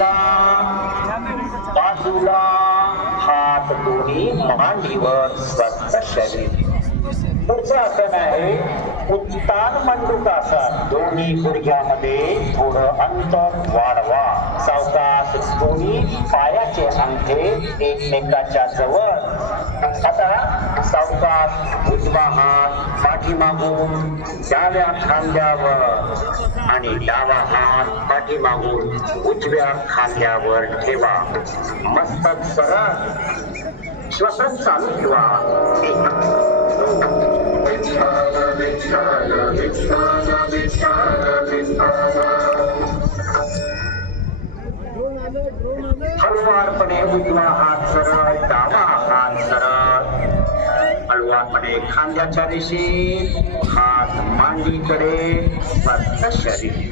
बाजूला बाजूला, हात दोन्ही मांडीवर, स्वस्थ शरीर. पुढचं आसन आहे उत्तान मंडूकासन. दोन्ही गुडघ्यामध्ये थोडं अंतर वाढवा. सावकाश दोन्ही पायाचे अंगठे एकमेकाच्या जवळ. आता सावकाश उजवा हात पाठीमागून डाव्या खांद्यावर आणि डावा हात पाठीमागून उजव्या खांद्यावर ठेवा. मस्तक सरळ, श्वसन चालू ठेवा. हळुवारपणे उजवा हात सरळ, डावा हात सरळ. हळुवारपणे खांद्याच्या रेषेत, हात मांडीकडे, स्वस्थ शरीर.